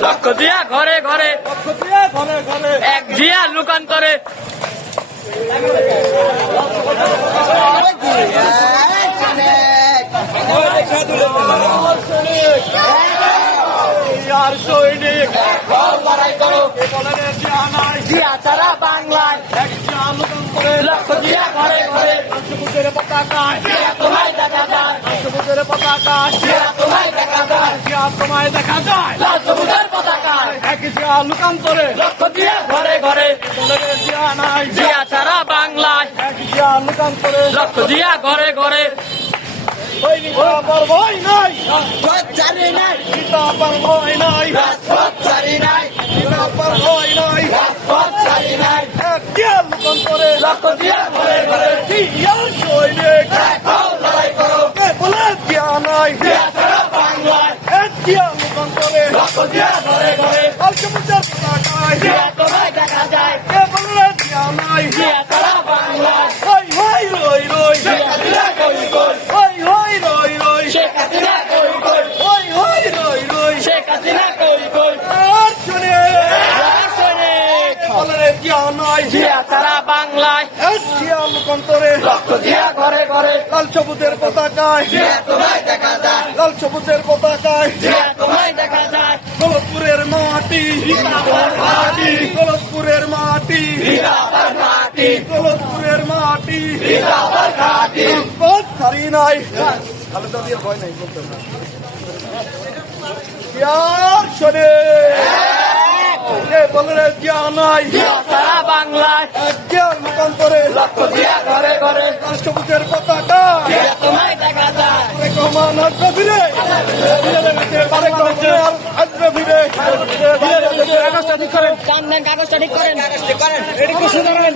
জিয়া ঘরে ঘরে। লক্ষ জিয়া ঘরে ঘরে। এক জিয়া লুকান্তরে। জিয়া ছাড়া বাংলায়। লক্ষ জিয়া ঘরে ঘরে। পতাকা। জিয়া তোমায় দেখা যায়। তোমায় দেখা যায়। তোমায় দেখা যায় লাল সবুজের পতাকায় এক জিয়া জিয়া ঘরে ঘরে। জিয়া নাই। জিয়া ছাড়া বাংলায়। জিয়া লুকান করে জিয়া ঘরে ঘরে। বরাবর নাই। চারি নাই। সীতাপার ভয় নাই। চারি নাই। সীতাপার ভয় নাই। চারি নাই। জিয়া লুকান করে লক্ষ জিয়া ঘরে ঘরে। জিয়া সৈনিক। লড়াই করো বলে জিয়া নাই? জিয়া ছাড়া বাংলায়। জিয়া লুকান করে ঘরে ঘরে লাল সবুজের পতাকায় জিয়া তোমায় দেখা যায় কে বলে জিয়া নাই জিয়া ছাড়া বাংলায় হই হই রই রই শেখ হাসিনা কই কই হই হই রই রই শেখ হাসিনা কই কই হই হই রই রই শেখ হাসিনা কই কই আর শুনে জয় সৈনিক বলে জিয়া নাই জিয়া ছাড়া বাংলায় জিয়া করে জিয়া ঘরে ঘরে লাল সবুজের পতাকায় জিয়া তোমায় দেখা যায় লাল সবুজের পতাকায় জিয়া তোমায় দেখা যায় গোলকপুরের মাটি মাটি গোলকপুরের মাটি মাটি ছাড়ি নাই। খালেদা দিয়ে ভয় নাই বলতে না ইয়ার শোনে কে বলে জিয়া নাই। জিয়া বাংলায় জিয়ার মতন করে লক্ষ জিয়া ঘরে ঘরে রাষ্ট্রপতির পতাকা তোমায় দেখা যায় কাগজটা ঠিক করেন। টানবেন কাগজটা ঠিক করেন। এটা কি শুনে নেবেন